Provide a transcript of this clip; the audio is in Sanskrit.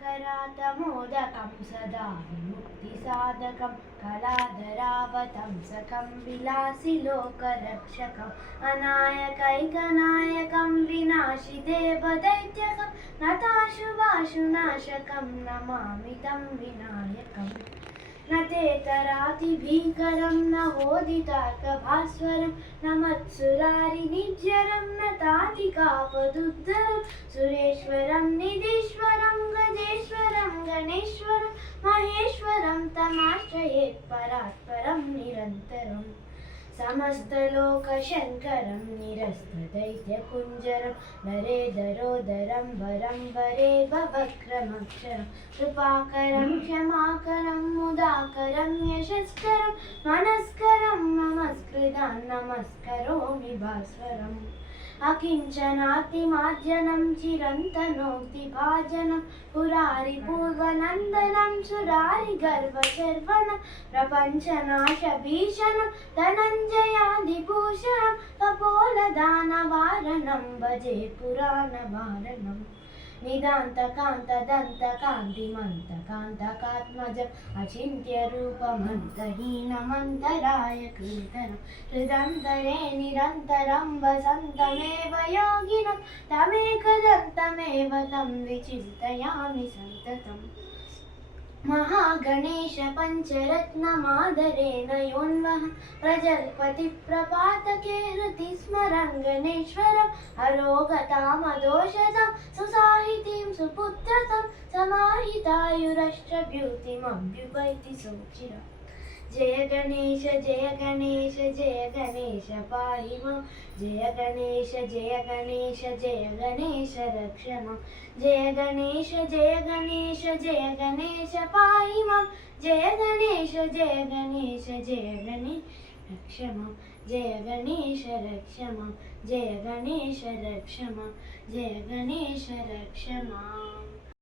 करातमोदकं सदा विमुक्तिसाधकं कलाधरावतंसकं विलासिलोकरक्षकम् अनायकैकनायकं विनाशिदेवदैत्यकं नताशुभाशुनाशकं नमामि तं विनायकम् न तेतरातिभीकरं न वोदितार्कभास्वरं न मत्सुरारिनिज्जरं न तातिकापदुद्धरं सुरेश्वरं निधीश्वरं गजेश्वरं गणेश्वरं महेश्वरं तमाश्रयेत् परात्परं निरन्तरम् समस्तलोकशङ्करं निरस्तदैत्यकुञ्जरं नरेदरोदरं वरं वरे भवक्रमक्षरं कृपाकरं क्षमाकरं मुदाकरं यशस्करं मनस्करं नमस्कृतं नमस्करोमि भास्वरम् अकिञ्चनातिमार्जनं चिरन्तनोक्तिभाजनं पुरारिपूर्वनन्दनं सुरारिगर्वशर्वणं प्रपञ्चनाशभीषणं धनञ्जयादिभूषणं कपोलदानवारणं भजे पुराणवारणम् निदान्तकान्तदन्तकान्तिमन्तकान्तकात्मजम् अचिन्त्यरूपमन्तहीनमन्तरायकृतनं हृदन्तरे निरन्तरं वसन्तमेव योगिनं तमेकदन्तमेव तं विचिन्तयामि सन्ततम् महागणेश पञ्चरत्नमादरेण योन्वः प्रजल्पतिप्रपातके हृति स्मरं गणेश्वरम् अरोगतामदोषदं सुसाहितीं सुपुत्रतं समाहितायुरष्टभ्यूतिमभ्युपैति सोचिरम् जय गणेश जय गणेश जय गणेश पाहि मां जय गणेश जय गणेश जय गणेश रक्ष मां जय गणेश जय गणेश जय गणेश पाहि मां जय गणेश जय गणेश जय गणेश रक्ष मां जय गणेश रक्ष मां जय गणेश रक्ष मां जय गणेश रक्ष माम्।